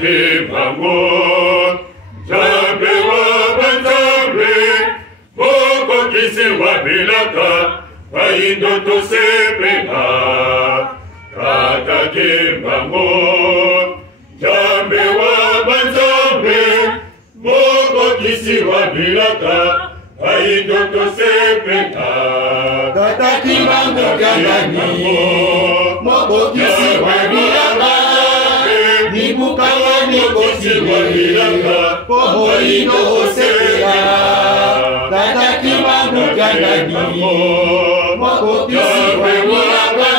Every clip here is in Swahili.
kimango Jambe wa banjambe Boko kisi wa bilaka Waindo tosepeka Tata kimango Jambe wa banjambe Boko kisi wa bilaka Waindo tosepeka Tata kimango gandani Moko kisi wa bilaka Nibukawa nikosi wabiraka Poho ino osepera Tata kimango gandani Moko kisi wabiraka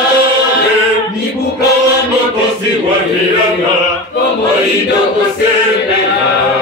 Nibukawa nikosi wabiraka Poho ino osepera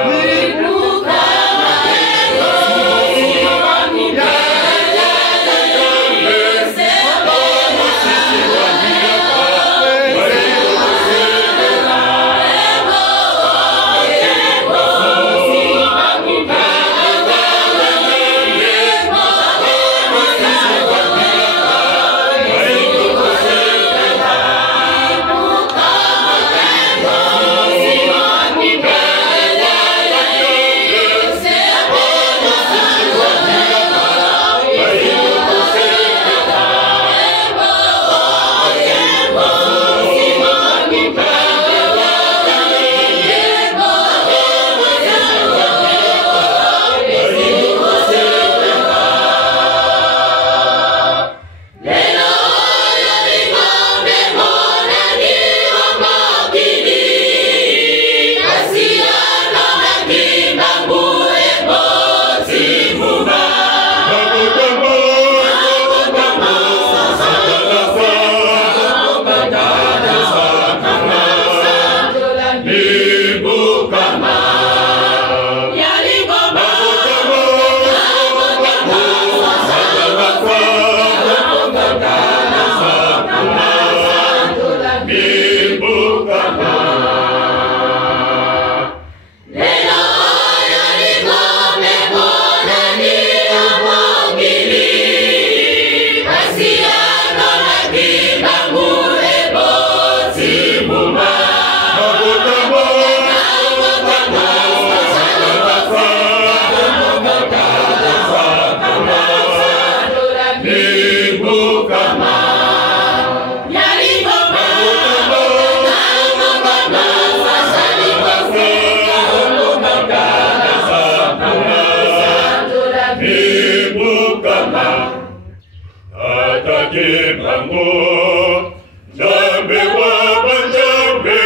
Jambe wa banjambe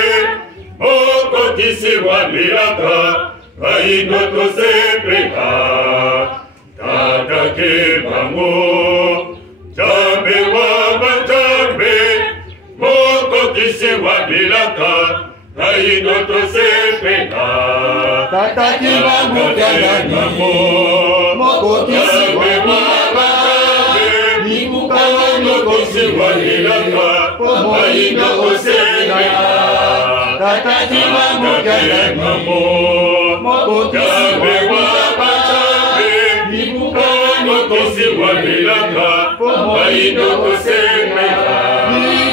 Boko kisi wa bilaka Waindo tosepeka Tata kimango Jambe wa banjambe Boko kisi wa bilaka Waindo tosepeka Tata kimango gandani Moko kisi wa bilaka Nibukawa nikosi wabiraka Waindo osepeka Tata kimango gandani Moko kisi wabiraka Nibukawa nikosi wabiraka Waindo osepeka